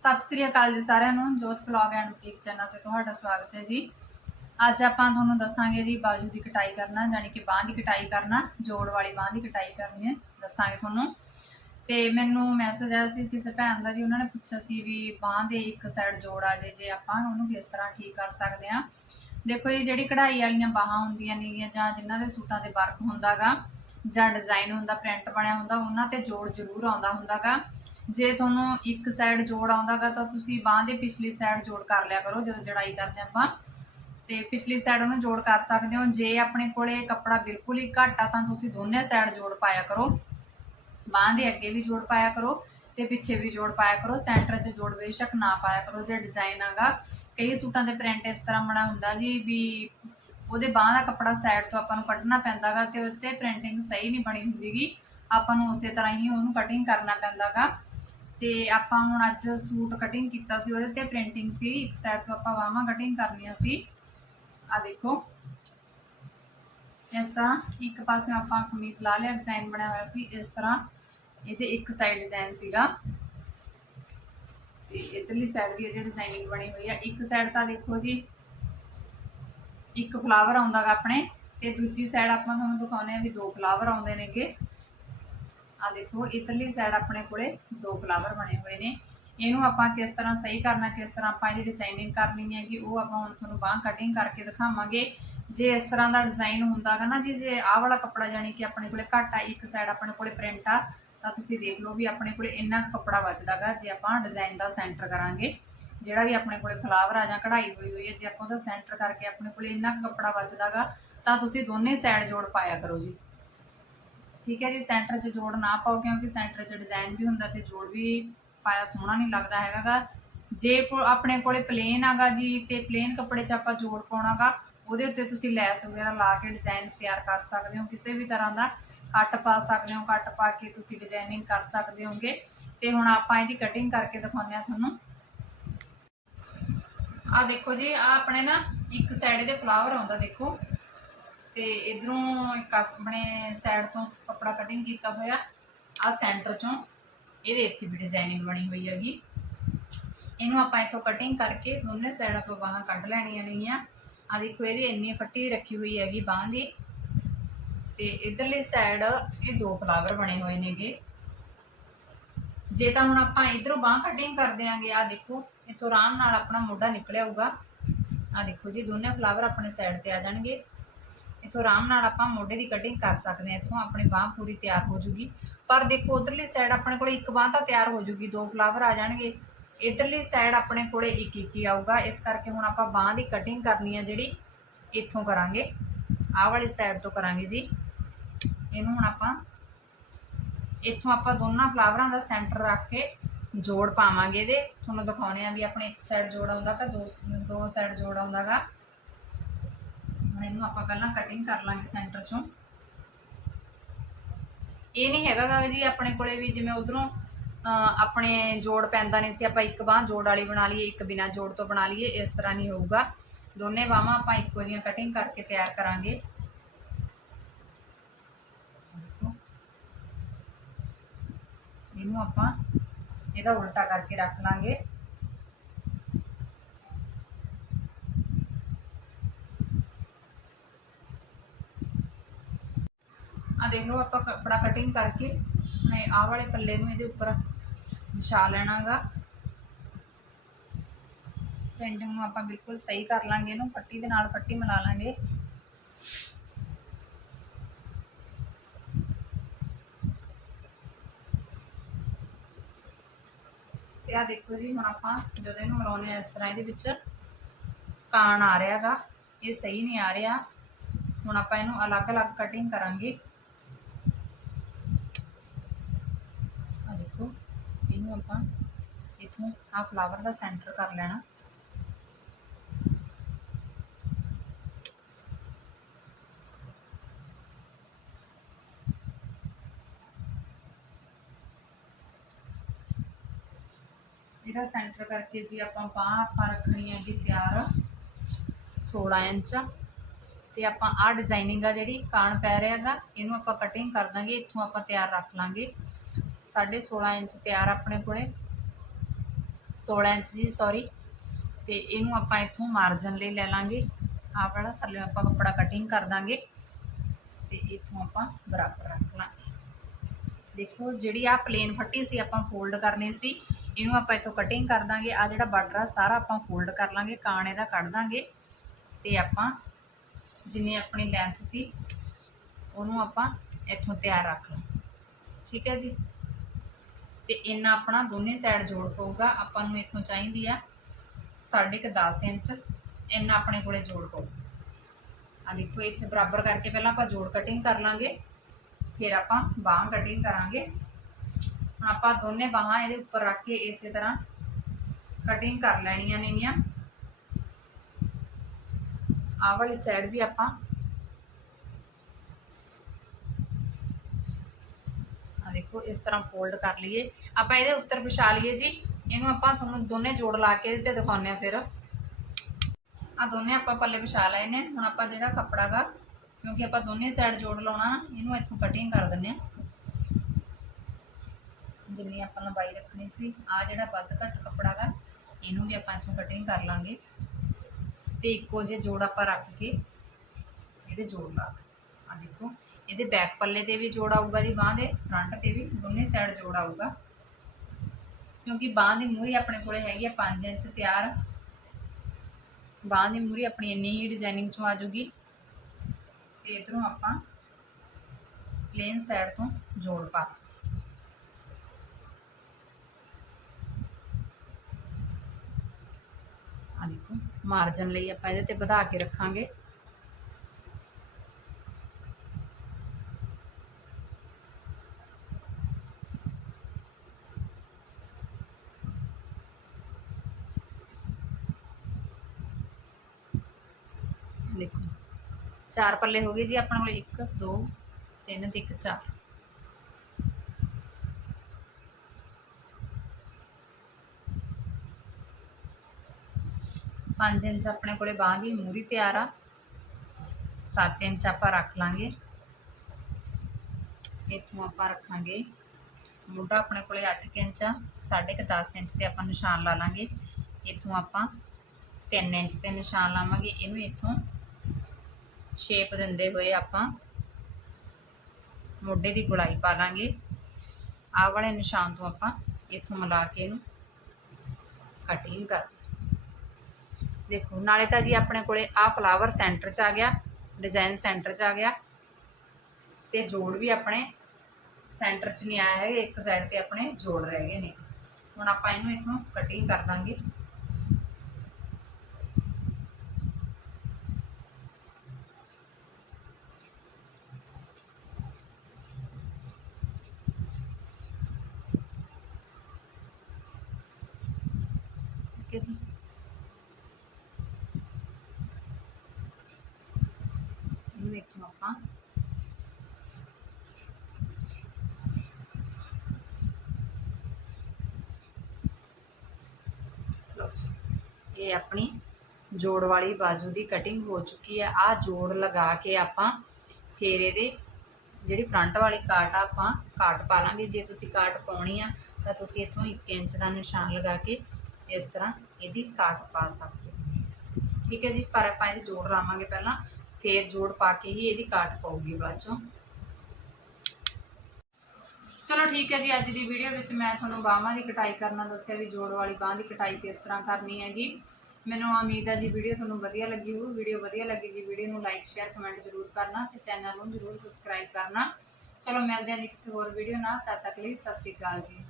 ਸਤਿ ਸ੍ਰੀ ਅਕਾਲ ਜੀ ਸਾਰਿਆਂ ਨੂੰ, ਜੋਤ ਬਲੌਗ ਐਂਡ ਬੁਟੀਕ ਚੈਨਲ ਤੇ ਤੁਹਾਡਾ ਸਵਾਗਤ ਹੈ ਜੀ। ਅੱਜ ਆਪਾਂ ਤੁਹਾਨੂੰ ਦੱਸਾਂਗੇ ਜੀ ਬਾਜੂ ਦੀ ਕਟਾਈ ਕਰਨਾ, ਯਾਨੀ ਕਿ ਬਾਂਹ ਦੀ ਕਟਾਈ ਕਰਨਾ, ਜੋੜ ਵਾਲੀ ਬਾਂਹ ਦੀ ਕਟਾਈ ਕਰਨੀ ਹੈ, ਦੱਸਾਂਗੇ ਤੁਹਾਨੂੰ। ਤੇ ਮੈਨੂੰ ਮੈਸੇਜ ਆਇਆ ਸੀ ਕਿਸੇ ਭੈਣ ਦਾ ਜੀ, ਉਹਨਾਂ ਨੇ ਪੁੱਛਿਆ ਸੀ ਵੀ ਬਾਂਹ ਦੇ ਇੱਕ ਸਾਈਡ ਜੋੜ ਆ ਜੇ ਜੇ ਆਪਾਂ ਉਹਨੂੰ ਕਿਸ ਤਰ੍ਹਾਂ ਠੀਕ ਕਰ ਸਕਦੇ ਆ ਦੇਖੋ ਜੀ, ਜਿਹੜੀ ਕਢਾਈ ਵਾਲੀਆਂ ਬਾਹਾਂ ਹੁੰਦੀਆਂ ਨੇਗੀਆਂ ਜਾਂ ਜਿਨ੍ਹਾਂ ਦੇ ਸੂਟਾਂ ਤੇ ਵਰਕ ਹੁੰਦਾਗਾ ਜਾਂ ਡਿਜ਼ਾਈਨ ਹੁੰਦਾ ਪ੍ਰਿੰਟ ਬਣਿਆ ਹੁੰਦਾ, ਉਹਨਾਂ ਤੇ ਜੋੜ ਜ਼ਰੂਰ ਆਉਂਦਾ ਹੁੰਦਾਗਾ। ਜੇ ਤੁਹਾਨੂੰ ਇੱਕ ਸਾਈਡ ਜੋੜ ਆਉਂਦਾਗਾ ਤਾਂ ਤੁਸੀਂ ਬਾਂਹ ਦੇ ਪਿਛਲੀ ਸਾਈਡ ਜੋੜ ਕਰ ਲਿਆ ਕਰੋ, ਜਦੋਂ ਜੜਾਈ ਕਰਦੇ ਆਪਾਂ। ਤੇ ਪਿਛਲੀ ਸਾਈਡ ਉਹਨੂੰ ਜੋੜ ਕਰ ਸਕਦੇ ਹੋ। ਜੇ ਆਪਣੇ ਕੋਲੇ ਕੱਪੜਾ ਬਿਲਕੁਲ ਹੀ ਘੱਟ ਆ, ਤਾਂ ਤੁਸੀਂ ਦੋਨੇ ਸਾਈਡ ਜੋੜ ਪਾਇਆ ਕਰੋ। ਬਾਂਹ ਦੇ ਅੱਗੇ ਵੀ ਜੋੜ ਪਾਇਆ ਕਰੋ ਤੇ ਪਿੱਛੇ ਵੀ ਜੋੜ ਪਾਇਆ ਕਰੋ। ਸੈਂਟਰ 'ਚ ਜੋੜ ਬੇਸ਼ੱਕ ਨਾ ਪਾਇਆ ਕਰੋ। ਜੇ ਡਿਜ਼ਾਈਨ ਆਗਾ, ਕਈ ਸੂਟਾਂ ਦੇ ਪ੍ਰਿੰਟ ਇਸ ਤਰ੍ਹਾਂ ਬਣਾ ਹੁੰਦਾ ਜੀ ਵੀ ਉਹਦੇ ਬਾਂਹ ਦਾ ਕੱਪੜਾ ਸਾਈਡ ਤੋਂ ਆਪਾਂ ਨੂੰ ਕੱਢਣਾ ਪੈਂਦਾਗਾ ਤੇ ਉੱਤੇ ਪ੍ਰਿੰਟਿੰਗ ਸਹੀ ਨਹੀਂ ਬਣੀ ਹੁੰਦੀਗੀ। ਆਪਾਂ ਨੂੰ ਉਸੇ ਤਰ੍ਹਾਂ ਹੀ ਉਹਨੂੰ ਕਟਿੰਗ ਕਰਨਾ ਪੈਂਦਾਗਾ। ਤੇ ਆਪਾਂ ਹੁਣ ਅੱਜ ਸੂਟ ਕਟਿੰਗ ਕੀਤਾ ਸੀ, ਉਹਦੇ ਤੇ ਪ੍ਰਿੰਟਿੰਗ ਸੀ। ਇੱਕ ਸਾਈਡ ਤੋਂ ਆਪਾਂ ਬਾਹਾਂ ਕਟਿੰਗ ਕਰਨੀਆਂ ਸੀ। ਆ ਦੇਖੋ। ਇਸ ਤਰ੍ਹਾਂ ਇੱਕ ਪਾਸੇ ਆਪਾਂ ਕਮੀਜ਼ ਲਾ ਲਿਆ ਡਿਜ਼ਾਈਨ ਬਣਿਆ ਹੋਇਆ ਸੀ। ਇਸ ਤਰ੍ਹਾਂ ਇਹਦੇ ਇੱਕ ਸਾਈਡ ਡਿਜ਼ਾਈਨ ਸੀਗਾ। ਤੇ ਇਧਰਲੀ ਸਾਈਡ ਵੀ ਇਹਦੇ ਡਿਜ਼ਾਈਨਿੰਗ ਬਣੀ ਹੋਈ ਆ। ਇੱਕ ਸਾਈਡ ਤਾਂ ਦੇਖੋ ਜੀ, ਇੱਕ ਫਲਾਵਰ ਆਉਂਦਾਗਾ ਆਪਣੇ, ਤੇ ਦੂਜੀ ਸਾਈਡ ਆਪਾਂ ਤੁਹਾਨੂੰ ਦਿਖਾਉਨੇ ਆ ਵੀ ਦੋ ਫਲਾਵਰ ਆਉਂਦੇ ਨੇਗੇ। ਆ ਦੇਖੋ, ਇਧਰਲੀ ਸਾਈਡ ਆਪਣੇ ਕੋਲੇ ਦੋ ਫਲਾਵਰ ਬਣੇ ਹੋਏ ਨੇ। ਇਹਨੂੰ ਆਪਾਂ ਕਿਸ ਤਰ੍ਹਾਂ ਸਹੀ ਕਰਨਾ, ਕਿਸ ਤਰ੍ਹਾਂ ਆਪਾਂ ਇਹਦੀ ਡਿਜ਼ਾਈਨਿੰਗ ਕਰਨੀ ਹੈਗੀ, ਉਹ ਆਪਾਂ ਹੁਣ ਤੁਹਾਨੂੰ ਬਾਹ ਕਟਿੰਗ ਕਰਕੇ ਦਿਖਾਵਾਂਗੇ। ਜੇ ਇਸ ਤਰ੍ਹਾਂ ਦਾ ਡਿਜ਼ਾਈਨ ਹੁੰਦਾਗਾ ਨਾ, ਜੀ ਜੇ ਆਹ ਵਾਲਾ ਕੱਪੜਾ ਜਾਨੀ ਕਿ ਆਪਣੇ ਕੋਲੇ ਘੱਟ ਆ, ਇੱਕ ਸਾਈਡ ਆਪਣੇ ਕੋਲੇ ਪ੍ਰਿੰਟ ਆ, ਤਾਂ ਤੁਸੀਂ ਦੇਖ ਲਓ ਵੀ ਆਪਣੇ ਕੋਲੇ ਇੰਨਾ ਕੁ ਕੱਪੜਾ ਬਚਦਾਗਾ ਜੇ ਆਪਾਂ ਡਿਜ਼ਾਈਨ ਦਾ ਸੈਂਟਰ ਕਰਾਂਗੇ। ਜਿਹੜਾ ਵੀ ਆਪਣੇ ਕੋਲੇ ਫਲਾਵਰ ਆ ਜਾਂ ਕਢਾਈ ਹੋਈ ਹੋਈ ਹੈ, ਜੇ ਆਪਾਂ ਉਹਦਾ ਸੈਂਟਰ ਕਰਕੇ ਆਪਣੇ ਕੋਲੇ ਇੰਨਾ ਕੁ ਕੱਪੜਾ ਬਚਦਾਗਾ ਤਾਂ ਤੁਸੀਂ ਦੋਨੇ ਸਾਈਡ ਜੋੜ ਪਾਇਆ ਕਰੋ ਜੀ। ਠੀਕ ਹੈ ਜੀ ਸੈਂਟਰ 'ਚ ਜੋੜ ਨਾ ਪਾਓ ਕਿਉਂਕਿ ਸੈਂਟਰ 'ਚ ਡਿਜ਼ਾਈਨ ਵੀ ਹੁੰਦਾ ਤੇ ਜੋੜ ਵੀ ਪਾਇਆ ਸੋਹਣਾ ਨਹੀਂ ਲੱਗਦਾ ਹੈਗਾਗਾ। ਜੇ ਆਪਣੇ ਕੋਲੇ ਪਲੇਨ ਆਗਾ ਜੀ ਤੇ ਪਲੇਨ ਕੱਪੜੇ 'ਚ ਆਪਾਂ ਜੋੜ ਪਾਉਣਾਗਾ, ਉਹਦੇ ਉੱਤੇ ਤੁਸੀਂ ਲੈਸ ਵਗੈਰਾ ਲਾ ਕੇ ਡਿਜ਼ਾਈਨ ਤਿਆਰ ਕਰ ਸਕਦੇ ਹੋ, ਕਿਸੇ ਵੀ ਤਰ੍ਹਾਂ ਦਾ। ਕੱਟ ਪਾ ਸਕਦੇ ਹੋ, ਕੱਟ ਪਾ ਕੇ ਤੁਸੀਂ ਡਿਜ਼ਾਈਨਿੰਗ ਕਰ ਸਕਦੇ ਹੋਗੇ। ਤੇ ਹੁਣ ਆਪਾਂ ਇਹਦੀ ਕਟਿੰਗ ਕਰਕੇ ਦਿਖਾਉਂਦੇ ਆ ਤੁਹਾਨੂੰ। ਆ ਦੇਖੋ ਜੀ ਆ ਆਪਣੇ ਨਾ ਇੱਕ ਸਾਈਡ ਦੇ ਫਲਾਵਰ ਆਉਂਦਾ ਦੇਖੋ। ਤੇ ਇਧਰੋਂ ਇੱਕ ਆਪਣੇ ਸਾਈਡ ਤੋਂ ਕੱਪੜਾ ਕਟਿੰਗ ਕੀਤਾ ਹੋਇਆ ਆ ਸੈਂਟਰ ਚੋਂ। ਇਹਦੇ ਇੱਥੇ ਵੀ ਡਿਜ਼ਾਈਨਿੰਗ ਬਣੀ ਹੋਈ ਹੈਗੀ। ਇਹਨੂੰ ਆਪਾਂ ਇੱਥੋਂ ਕਟਿੰਗ ਕਰਕੇ ਦੋਨੇ ਸਾਈਡ ਆਪਾਂ ਬਾਹਾਂ ਕੱਢ ਲੈਣੀਆਂ ਨੇਗੀਆਂ। ਆ ਦੇਖੋ, ਇਹਦੀ ਇੰਨੀ ਫੱਟੀ ਰੱਖੀ ਹੋਈ ਹੈਗੀ ਬਾਹਾਂ ਦੀ। ਤੇ ਇਧਰਲੀ ਸਾਈਡ ਇਹ ਦੋ ਫਲਾਵਰ ਬਣੇ ਹੋਏ ਨੇਗੇ। ਜੇ ਤਾਂ ਹੁਣ ਆਪਾਂ ਇਧਰੋਂ ਬਾਹ ਕਟਿੰਗ ਕਰ ਦਿਆਂਗੇ ਆ ਦੇਖੋ, ਇਥੋਂ ਆਰਾਮ ਨਾਲ ਆਪਣਾ ਮੋਢਾ ਨਿਕਲਿਆ ਹੋਊਗਾ। ਆ ਦੇਖੋ ਜੀ, ਦੋਨੇ ਫਲਾਵਰ ਆਪਣੇ ਸਾਈਡ ਤੇ ਆ ਜਾਣਗੇ। ਇਥੋਂ ਆਰਾਮ ਨਾਲ ਆਪਾਂ ਮੋਢੇ ਦੀ ਕਟਿੰਗ ਕਰ ਸਕਦੇ ਹਾਂ, ਇਥੋਂ ਆਪਣੀ ਬਾਹ ਪੂਰੀ ਤਿਆਰ ਹੋ ਜੂਗੀ। ਪਰ ਦੇਖੋ, ਉਧਰਲੀ ਸਾਈਡ ਆਪਣੇ ਕੋਲ ਇੱਕ ਬਾਹ ਤਾਂ ਤਿਆਰ ਹੋ ਜੂਗੀ, ਦੋ ਫਲਾਵਰ ਆ ਜਾਣਗੇ। ਇਧਰਲੀ ਸਾਈਡ ਆਪਣੇ ਕੋਲੇ ਇੱਕ ਇੱਕ ਹੀ ਆਊਗਾ। ਇਸ ਕਰਕੇ ਹੁਣ ਆਪਾਂ ਬਾਹ ਦੀ ਕਟਿੰਗ ਕਰਨੀ ਆ ਜਿਹੜੀ, ਇੱਥੋਂ ਕਰਾਂਗੇ। ਆਹ ਵਾਲੀ ਸਾਈਡ ਤੋਂ ਕਰਾਂਗੇ ਜੀ। ਇਹਨੂੰ ਹੁਣ ਆਪਾਂ, ਇੱਥੋਂ ਆਪਾਂ ਦੋਨਾਂ ਫਲਾਵਰਾਂ ਦਾ ਸੈਂਟਰ ਰੱਖ ਕੇ ਜੋੜ ਪਾਵਾਂਗੇ ਇਹਦੇ। ਤੁਹਾਨੂੰ ਦਿਖਾਉਣੇ ਆ ਵੀ ਆਪਣੇ ਇੱਕ ਸਾਈਡ ਜੋੜ ਆਉਂਦਾ ਤਾਂ ਦੋ ਦੋ ਸਾਈਡ ਜੋੜ ਆਉਂਦਾਗਾ। ਹੁਣ ਇਹਨੂੰ ਆਪਾਂ ਪਹਿਲਾਂ ਕਟਿੰਗ ਕਰ ਲਾਂਗੇ ਸੈਂਟਰ ਚੋਂ। ਇਹ ਨਹੀਂ ਹੈਗਾ ਜੀ, ਆਪਣੇ ਕੋਲੇ ਵੀ ਜਿਵੇਂ ਉਧਰੋਂ ਆਪਣੇ ਜੋੜ ਪੈਂਦਾ ਨਹੀਂ ਸੀ, ਆਪਾਂ ਇੱਕ ਬਾਹ ਜੋੜ ਵਾਲੀ ਬਣਾ ਲਈਏ, ਇੱਕ ਬਿਨਾ ਜੋੜ ਤੋਂ ਬਣਾ ਲਈਏ, ਇਸ ਤਰ੍ਹਾਂ ਨਹੀਂ ਹੋਊਗਾ। ਦੋਨੇ ਬਾਹਾਂ ਆਪਾਂ ਇੱਕੋ ਜਿਹੀਆਂ ਕਟਿੰਗ ਕਰਕੇ ਤਿਆਰ ਕਰਾਂਗੇ। ਇਹਨੂੰ ਆਪਾਂ ਇਹਦਾ ਉਲਟਾ ਕਰਕੇ ਰੱਖ ਲਾਂਗੇ ਆ ਦੇਖ ਲਓ, ਆਪਾਂ ਕੱਪੜਾ ਕਟਿੰਗ ਕਰਕੇ ਮੈਂ ਆਹ ਵਾਲੇ ਪੱਲੇ ਨੂੰ ਇਹਦੇ ਉੱਪਰ ਵਿਛਾ ਲੈਣਾਗਾ। ਪੈਂਡਿੰਗ ਨੂੰ ਆਪਾਂ ਬਿਲਕੁਲ ਸਹੀ ਕਰ ਲਾਂਗੇ ਇਹਨੂੰ, ਪੱਟੀ ਦੇ ਨਾਲ ਪੱਟੀ ਮਿਲਾ ਲਾਂਗੇ। ਤੇ ਆ ਦੇਖੋ ਜੀ, ਹੁਣ ਆਪਾਂ ਜਦੋਂ ਇਹਨੂੰ ਮਿਲਾਉਨੇ ਆ ਇਸ ਤਰ੍ਹਾਂ ਇਹਦੇ ਵਿੱਚ ਕਾਣ ਆ ਰਿਹਾਗਾ। ਇਹ ਸਹੀ ਨਹੀਂ ਆ ਰਿਹਾ। ਹੁਣ ਆਪਾਂ ਇਹਨੂੰ ਅਲੱਗ-ਅਲੱਗ ਕਟਿੰਗ ਕਰਾਂਗੇ ਆ ਦੇਖੋ ਇਹਨੂੰ ਆਪਾਂ ਇਥੋਂ ਆ ਫਲਾਵਰ ਦਾ ਸੈਂਟਰ ਕਰ ਲੈਣਾ। ਇਹਦਾ ਸੈਂਟਰ ਕਰਕੇ ਜੀ ਆਪਾਂ ਬਾਹ ਆਪਾਂ ਰੱਖਣੀ ਹੈਗੀ ਤਿਆਰ 16 ਇੰਚ। ਤੇ ਆਪਾਂ ਆਹ ਡਿਜ਼ਾਈਨਿੰਗ ਆ ਜਿਹੜੀ ਕਾਣ ਪੈ ਰਿਹਾਗਾ ਇਹਨੂੰ ਆਪਾਂ ਕਟਿੰਗ ਕਰ ਦਾਂਗੇ, ਇੱਥੋਂ ਆਪਾਂ ਤਿਆਰ ਰੱਖ ਲਾਂਗੇ। 16.5 ਇੰਚ ਤਿਆਰ ਆਪਣੇ ਕੋਲੇ। 16 ਇੰਚ ਜੀ ਸੌਰੀ ਤੇ ਇਹਨੂੰ ਆਪਾਂ ਇੱਥੋਂ ਮਾਰਜਨ ਲਈ ਲੈ ਲਾਂਗੇ। ਆਹ ਵਾਲਾ ਥੱਲੇ ਆਪਾਂ ਕੱਪੜਾ ਕਟਿੰਗ ਕਰ ਦਾਂਗੇ। ਤੇ ਇੱਥੋਂ ਆਪਾਂ ਬਰਾਬਰ ਰੱਖ ਲਾਂਗੇ। ਦੇਖੋ, ਜਿਹੜੀ ਆ ਪਲੇਨ ਫੱਟੀ ਸੀ ਆਪਾਂ ਫੋਲਡ ਕਰਨੀ ਸੀ, ਇਹਨੂੰ ਆਪਾਂ ਇੱਥੋਂ ਕਟਿੰਗ ਕਰ ਦਾਂਗੇ। ਆ ਜਿਹੜਾ ਬਾਰਡਰ ਆ, ਸਾਰਾ ਆਪਾਂ ਫੋਲਡ ਕਰ ਲਾਂਗੇ, ਕਾਣੇ ਦਾ ਕੱਢ ਦਾਂਗੇ। ਤੇ ਆਪਾਂ ਜਿੰਨੀ ਆਪਣੀ ਲੈਂਥ ਸੀ, ਉਹਨੂੰ ਆਪਾਂ ਇੱਥੋਂ ਤਿਆਰ ਰੱਖ ਲਾਂ ਠੀਕ ਹੈ ਜੀ? ਤੇ ਇੰਨਾ ਆਪਣਾ ਦੋਨੇ ਸਾਈਡ ਜੋੜ ਪਊਗਾ, ਆਪਾਂ ਨੂੰ ਇੱਥੋਂ ਚਾਹੀਦੀ ਆ ਸਾਢੇ ਕੁ 10 ਇੰਚ ਇੰਨਾ ਆਪਣੇ ਕੋਲੇ ਜੋੜ ਪਊ। ਆ ਦੇਖੋ, ਇੱਥੇ ਬਰਾਬਰ ਕਰਕੇ ਪਹਿਲਾਂ ਆਪਾਂ ਜੋੜ ਕਟਿੰਗ ਕਰ ਲਾਂਗੇ, ਫਿਰ ਆਪਾਂ ਬਾਹਾਂ ਕਟਿੰਗ ਕਰਾਂਗੇ। ਹੁਣ ਆਪਾਂ ਦੋਨੇ ਬਾਹਾਂ ਇਹਦੇ ਉੱਪਰ ਰੱਖ ਕੇ ਇਸੇ ਤਰ੍ਹਾਂ ਕਟਿੰਗ ਕਰ ਲੈਣੀਆਂ ਨੇਗੀਆਂ। ਆਹ ਵਾਲੀ ਸਾਈਡ ਵੀ ਆਪਾਂ ਆ ਦੇਖੋ ਇਸ ਤਰ੍ਹਾਂ ਫੋਲਡ ਕਰ ਲਈਏ। ਆਪਾਂ ਇਹਦੇ ਉੱਤਰ ਵਿਛਾ ਲਈਏ ਜੀ। ਇਹਨੂੰ ਆਪਾਂ ਤੁਹਾਨੂੰ ਦੋਨੇ ਜੋੜ ਲਾ ਕੇ ਤੇ ਦਿਖਾਉਂਦੇ ਆ ਫਿਰ। ਆ ਦੋਨੇ ਆਪਾਂ ਪੱਲੇ ਵਿਛਾ ਲਏ ਨੇ। ਹੁਣ ਆਪਾਂ ਜਿਹੜਾ ਕੱਪੜਾ ਕਿਉਂਕਿ ਆਪਾਂ ਦੋਨੇ ਸਾਈਡ ਜੋੜ ਲਾਉਣਾ ਨਾ, ਇਹਨੂੰ ਇੱਥੋਂ ਕਟਿੰਗ ਕਰ ਦਿੰਨੇ ਆ ਜਿੰਨੀ ਆਪਾਂ ਲੰਬਾਈ ਰੱਖਣੀ ਸੀ ਆ ਜਿਹੜਾ ਵੱਧ ਘੱਟ ਕੱਪੜਾ ਗਾ, ਇਹਨੂੰ ਵੀ ਆਪਾਂ ਇੱਥੋਂ ਕਟਿੰਗ ਕਰ ਲਾਂਗੇ। ਤੇ ਇੱਕੋ ਜਿਹੇ ਜੋੜ ਆਪਾਂ ਰੱਖ ਕੇ ਇਹਦੇ ਜੋੜ ਲਾ ਆ ਦੇਖੋ ਇਹਦੇ ਬੈਕ ਪੱਲੇ ਤੇ ਵੀ ਜੋੜ ਆਊਗਾ ਜੀ, ਬਾਹ ਦੇ ਫਰੰਟ ਤੇ ਵੀ, ਦੋਨੇ ਸਾਈਡ ਜੋੜ ਆਊਗਾ। ਕਿਉਂਕਿ ਬਾਹ ਦੀ ਮੂਰੀ ਆਪਣੇ ਕੋਲੇ ਹੈਗੀ ਆ 5 ਇੰਚ ਤਿਆਰ। ਬਾਹ ਦੀ ਮੂਰੀ ਆਪਣੀ ਇੰਨੀ ਹੀ ਡਿਜ਼ਾਈਨਿੰਗ ਚੋਂ ਆ ਜੂਗੀ। ਤੇ ਇਧਰੋਂ ਆਪਾਂ ਪਲੇਨ ਸਾਈਡ ਤੋਂ ਜੋੜ ਪਾ ਆ ਦੇਖੋ ਮਾਰਜਨ ਲਈ ਆਪਾਂ ਇਹਦੇ ਤੇ ਵਧਾ ਕੇ ਰੱਖਾਂਗੇ। ਚਾਰ ਪੱਲੇ ਹੋ ਗਏ ਜੀ ਆਪਣੇ ਕੋਲ 1 2 3 ਤੇ 1 4 5 ਇੰਚ ਆਪਣੇ ਕੋਲੇ ਬਾਹ ਦੀ ਮੂਰੀ ਤਿਆਰ ਆ। 7 ਇੰਚ ਆਪਾਂ ਰੱਖ ਲਾਂਗੇ। ਇਥੋਂ ਆਪਾਂ ਰੱਖਾਂਗੇ। ਮੋਢਾ ਆਪਣੇ ਕੋਲੇ 8 ਇੰਚ ਆ 10.5 ਇੰਚ ਤੇ ਆਪਾਂ ਨਿਸ਼ਾਨ ਲਾ ਲਾਂਗੇ। ਇੱਥੋਂ ਆਪਾਂ 3 ਇੰਚ ਤੇ ਨਿਸ਼ਾਨ ਲਾਵਾਂਗੇ। ਇਹਨੂੰ ਇੱਥੋਂ ਸ਼ੇਪ ਦਿੰਦੇ ਹੋਏ ਆਪਾਂ ਮੋਢੇ ਦੀ ਗੁਲਾਈ ਪਾ ਲਾਂਗੇ। ਆਹ ਵਾਲੇ ਨਿਸ਼ਾਨ ਤੋਂ ਆਪਾਂ ਇੱਥੋਂ ਮਿਲਾ ਕੇ ਇਹਨੂੰ ਕਟਿੰਗ ਕਰ ਦੇਖੋ, ਨਾਲੇ ਤਾਂ ਜੀ ਆਪਣੇ ਕੋਲੇ ਆਹ ਫਲਾਵਰ ਸੈਂਟਰ 'ਚ ਆ ਗਿਆ ਡਿਜ਼ਾਈਨ ਸੈਂਟਰ 'ਚ ਆ ਗਿਆ ਤੇ ਜੋੜ ਵੀ ਆਪਣੇ ਸੈਂਟਰ 'ਚ ਨਹੀਂ ਆਇਆ ਹੈਗਾ, ਇੱਕ ਸਾਈਡ ਤੇ ਆਪਣੇ ਜੋੜ ਰਹਿ ਗਏ ਨੇ। ਹੁਣ ਆਪਾਂ ਇਹਨੂੰ ਇੱਥੋਂ ਕਟਿੰਗ ਕਰ ਦਾਂਗੇ। ਠੀਕ ਜੀ। ਇਹਨੂੰ ਇੱਥੋਂ ਆਪਾਂ। ਇਹ ਆਪਣੀ ਜੋੜ ਵਾਲੀ ਬਾਜੂ ਦੀ ਕਟਿੰਗ ਹੋ ਚੁੱਕੀ ਹੈ। ਆ ਜੋੜ ਲਗਾ ਕੇ ਆਪਾਂ ਫੇਰ ਇਹਦੇ ਜਿਹੜੀ ਫਰੰਟ ਵਾਲੀ ਕਾਟ ਆ, ਆਪਾਂ ਕਾਟ ਪਾ ਲਾਂਗੇ। ਜੇ ਤੁਸੀਂ ਕਾਟ ਪਾਉਣੀ ਆ, ਤਾਂ ਤੁਸੀਂ ਇਥੋਂ 1 ਇੰਚ ਦਾ ਨਿਸ਼ਾਨ ਲਗਾ ਕੇ ਇਸ ਤਰ੍ਹਾਂ ਇਹਦੀ ਕਾਟ ਪਾ ਸਕਦੇ ਹੋ। ਠੀਕ ਹੈ ਜੀ, ਪਰ ਆਪਾਂ ਇਹਦੇ ਜੋੜ ਲਾਵਾਂਗੇ ਪਹਿਲਾਂ, ਫੇਰ ਜੋੜ ਪਾ ਕੇ ਹੀ ਇਹਦੀ ਕਾਟ ਪਾਉਗੀ ਬਾਅਦ ਚੋਂ। ਚਲੋ ਠੀਕ ਹੈ ਜੀ, ਅੱਜ ਦੀ ਵੀਡੀਓ ਵਿੱਚ ਮੈਂ ਤੁਹਾਨੂੰ ਬਾਹਾਂ ਦੀ ਕਟਾਈ ਕਰਨਾ ਦੱਸਿਆ ਵੀ ਜੋੜ ਵਾਲੀ ਬਾਹ ਦੀ ਕਟਾਈ ਕਿਸ ਤਰ੍ਹਾਂ ਕਰਨੀ ਹੈਗੀ। ਮੈਨੂੰ ਉਮੀਦ ਹੈ ਜੀ ਵੀਡੀਓ ਤੁਹਾਨੂੰ ਵਧੀਆ ਲੱਗੀ ਹੋਊ। ਵੀਡੀਓ ਵਧੀਆ ਲੱਗੇਗੀ ਵੀਡੀਓ ਨੂੰ ਲਾਈਕ ਸ਼ੇਅਰ ਕਮੈਂਟ ਜ਼ਰੂਰ ਕਰਨਾ ਤੇ ਚੈਨਲ ਨੂੰ ਜ਼ਰੂਰ ਸਬਸਕ੍ਰਾਈਬ ਕਰਨਾ। ਚਲੋ ਮਿਲਦੇ ਹਾਂ ਜੀ ਕਿਸੇ ਹੋਰ ਵੀਡੀਓ ਨਾਲ। ਤਦ ਤੱਕ ਲਈ ਸਤਿ ਸ਼੍ਰੀ ਅਕਾਲ ਜੀ।